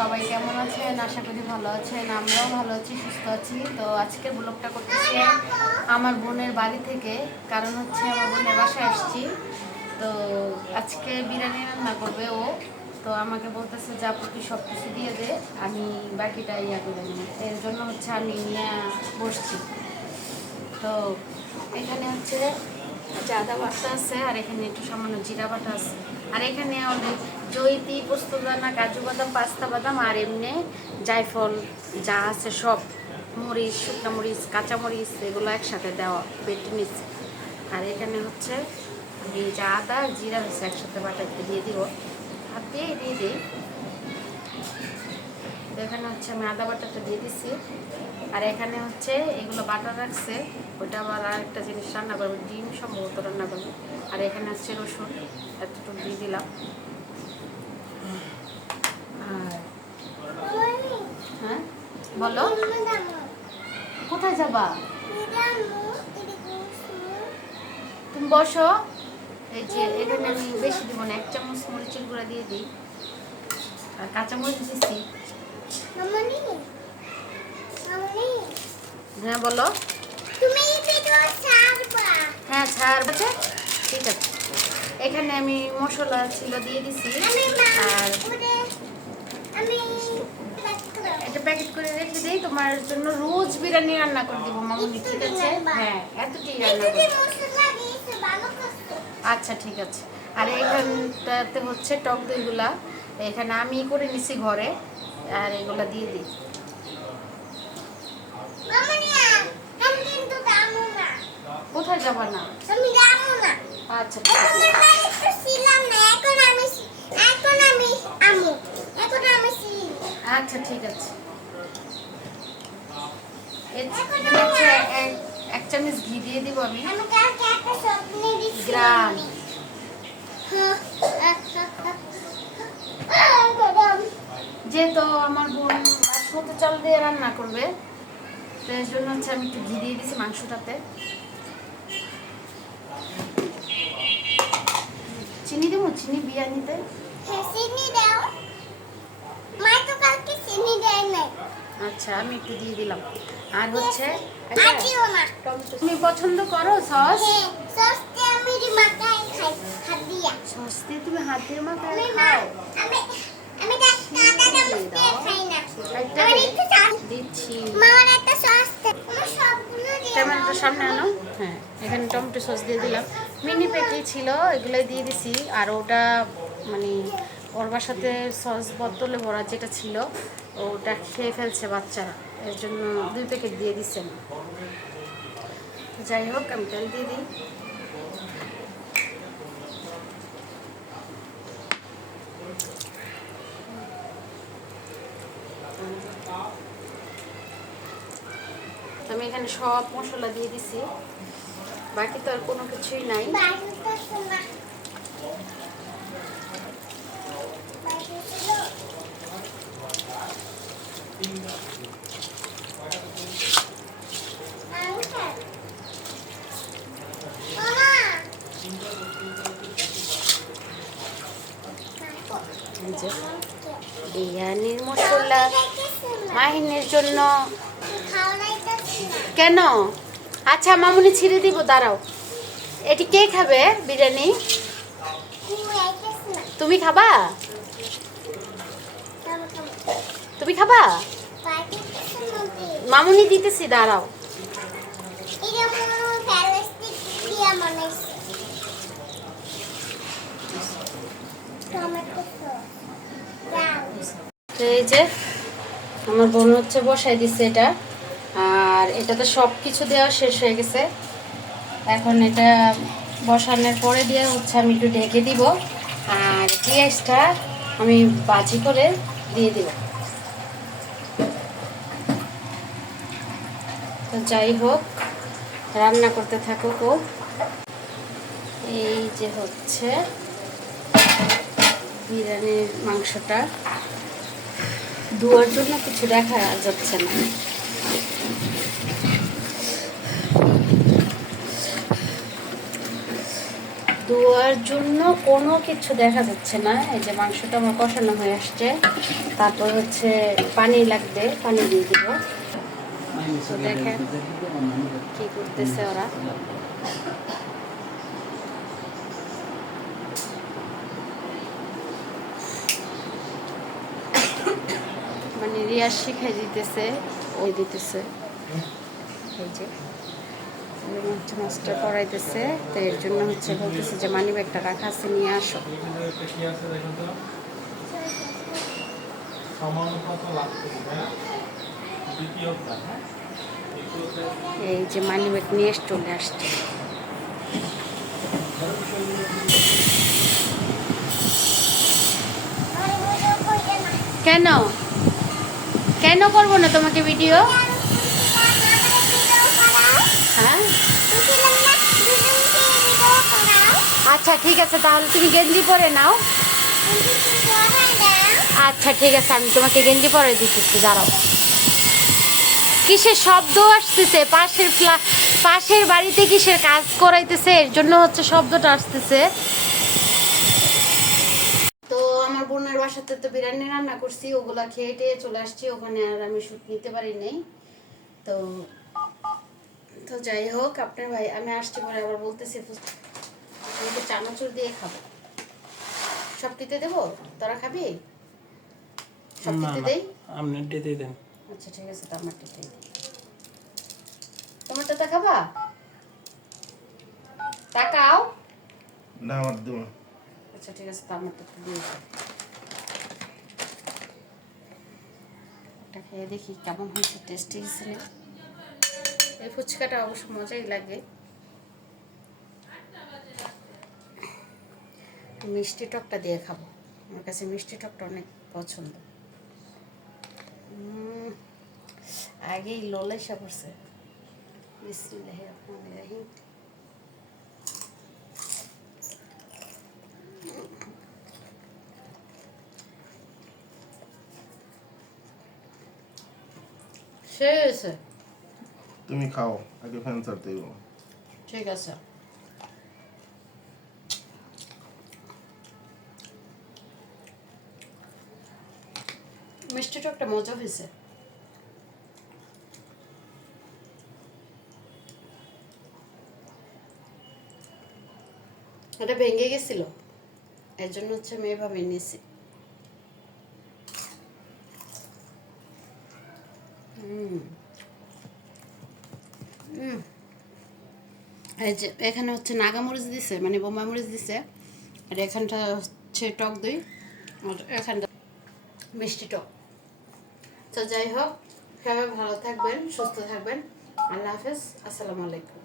সবাই কেমন আছেন? আশা করি ভালো আছেন। আমরাও ভালো আছি, সুস্থ আছি। তো আজকের ব্লগটা করতেছি আমার বোনের বাড়ি থেকে, কারণ হচ্ছে আমার বোনের বাসায় আসছি। তো আজকে বিরিয়ানি রান্না করবে ও। তো আমাকে বলতেছে যে আপু তুই সব কিছু দিয়ে দে, আমি বাকিটা ইয়া করে নিই। এর জন্য হচ্ছে আমি নিয়ে বসছি। তো এখানে হচ্ছে আদা বাটা আছে, আর এখানে একটু সামান্য জিরা বাটা আছে, আর এখানে অনেক জৈতি, পোস্তদানা, কাজু বাদাম, পাস্তা বাদাম, আর এমনি জায়ফল যা আছে সব, মরিচ, শুকনো মরিচ, কাঁচামরিচ, এগুলো একসাথে দেওয়া বেটে নিচ্ছে। আর এখানে হচ্ছে এই যে আদা আর জিরা হচ্ছে একসাথে বাটাতে দিয়ে দিব, হাত দিয়ে দিই। তো এখানে হচ্ছে আমি আদা বাটাটা দিয়ে দিচ্ছি, আর এখানে হচ্ছে এগুলো বাটা রাখছে, ওইটা আবার আরেকটা জিনিস রান্না করবে, ডিম সম্ভবত রান্না করবে। আর এখানে হচ্ছে রসুন এতটুকু দিয়ে দিলাম। আর হ্যাঁ বলো, কোথায় যাবা? তুমি বসো। এই যে এখানে আমি বেশি দিব না, 1 চামচ মরিচের গুঁড়া দিয়ে দিই, আর কাঁচামরিচ দিচ্ছি। হ্যাঁ বলো। হ্যাঁ ছাড়, ঠিক আছে। এখানে আমি মশলা ছিল দিয়ে দিছি, আর এটা প্যাকেট করে রেখে দিই, তোমার জন্য রোজ বিরিয়ানি রান্না করে দিব মামুনি, ঠিক আছে? হ্যাঁ এতটাই রান্না করব। আচ্ছা ঠিক আছে। আর এখানটাতে হচ্ছে টক দইগুলা এখানে আমি করে নিছি ঘরে, আর এগুলা দিয়ে দিই। কোথায় যাবা না? আচ্ছা ঠিক আছে। আচ্ছা ঠিক আছে। 1 চামচ ঘি দিয়ে দিব আমি। গ্রাম যেহেতু আমার বোন বাসমতি চাল দিয়ে রান্না করবে, তো এর জন্য হচ্ছে আমি একটু ঘি দিয়ে দিছি মাংসটাতে। চিনি দেবো? চিনি বিরিয়ানিতে আচ্ছা আমি একটু দিয়ে দিলাম। আর হচ্ছে তুমি পছন্দ করো সস? সস দিয়ে তুমি হাত দিয়ে মাখায় খাও? দিচ্ছি, টমেটোর সামনে আনো। হ্যাঁ এখানে টমেটো সস দিয়ে দিলাম, মিনি প্যাকেট ছিল এগুলোই দিয়ে দিছি। আর ওটা মানে ওর বাসাতে সস বোতলে ভরা যেটা ছিল ওটা খেয়ে ফেলছে বাচ্চারা, এর জন্য 2 প্যাকেট দিয়ে দিচ্ছেন। যাই হোক আমি তেল দিয়ে দিই। আমি এখানে সব মশলা দিয়ে দিছি, বাকি তো আর কোনো কিছুই নাই। বিরিয়ানির মশলা মাহিনের জন্য। কেন? আচ্ছা মামুনি ছিঁড়ে দিব, দাঁড়াও। এটি কে খাবে বিরিয়ানি? তুমি খাবা? তুমি খাবা? মামুনি দিতেছি, দাঁড়াও। এই যে আমার বোন হচ্ছে বসাই দিচ্ছে এটা, আর এটাতে সব কিছু দেওয়া শেষ হয়ে গেছে। এখন এটা বসানোর পরে দিয়ে হচ্ছে আমি একটু ঢেকে দিব, আর পেঁয়াজটা আমি ভাজি করে দিয়ে দিব। তো যাই হোক রান্না করতে থাকুক ও। এই যে হচ্ছে বিরিয়ানির মাংসটা ধোয়ার জন্য কিছু দেখা যাচ্ছে না। ধোয়ার জন্য কোনো কিছু দেখা যাচ্ছে না। এই যে মাংসটা আমার কষানো হয়ে আসছে, তারপর হচ্ছে পানি লাগবে, পানি দিয়ে দিব। তো দেখেন কি করতেছে ওরা। মানে রিয়াজ শিখাই দিতেছে, ওই দিতেছে, এই যে মাস্টার করাইতেছে। তো এর জন্য হচ্ছে বলতেছে যে মানি ব্যাগটা রাখা আছে, নিয়ে আসো। এই যে মানি ব্যাগ নিয়ে চলে আসছে। কেন কেন করবো না তোমাকে ভিডিও? হ্যাঁ আচ্ছা ঠিক আছে, তাহলে তুমি গেঞ্জি পরে নাও। আচ্ছা ঠিক আছে, আমি তোমাকে গেঞ্জি পরে দিতেছি, দাঁড়াও। কিসের শব্দ আসতেছে? পাশের বাড়িতে কিসের কাজ করাইতেছে, এর জন্য হচ্ছে শব্দটা আসতেছে। তো আমার বোনের বাসাতে তো বিরিয়ানি রান্না করছি, ওগুলা খেয়ে টেয়ে চলে আসছি ওখানে, আর আমি শুট নিতে পারি নাই। তো তো যাই হোক, আপনার ভাই আমি আসছি পরে আবার বলতেছি আমি তো চানাচুর দিয়ে খাবো। সবটিতে দেবো? তোরা খাবি? সবটিতে দেই? আমনেরটাতেই দেন। আচ্ছা ঠিক আছে, তো আমারটাতেই দিই। তোমারটা খাবা? তাকাও। না আমার দেবো। আচ্ছা ঠিক আছে, তো আমারটা দিয়ে দাও। এটা খেয়ে দেখি কেমন হয়েছে, টেস্টি হয়েছে না। এই ফুচকাটা অবশ্য মজাই লাগে। মিষ্টি টকটা দিয়ে খাবো, আমার কাছে মিষ্টি টকটা অনেক পছন্দ। আগেই ললেসা পড়ছে। বিসমিল্লাহির রহমানির রহিম। শেষ। তুমি খাও, আগে ফ্যান ছাড়তে দিব। ঠিক আছে। মিষ্টি টকটা মজা হয়েছে। এটা ভেঙে গেছিল, এর জন্য হচ্ছে আমি এভাবে নিয়েছি। এই যে এখানে হচ্ছে নাগামরিচ দিছে, মানে বোম্বাই মরিচ দিছে, আর এখানটা হচ্ছে টক দই, আর এখানটা মিষ্টি টক। তো যাই হোক, সবাই ভালো থাকবেন, সুস্থ থাকবেন। আল্লাহ হাফেজ, আসসালামু আলাইকুম।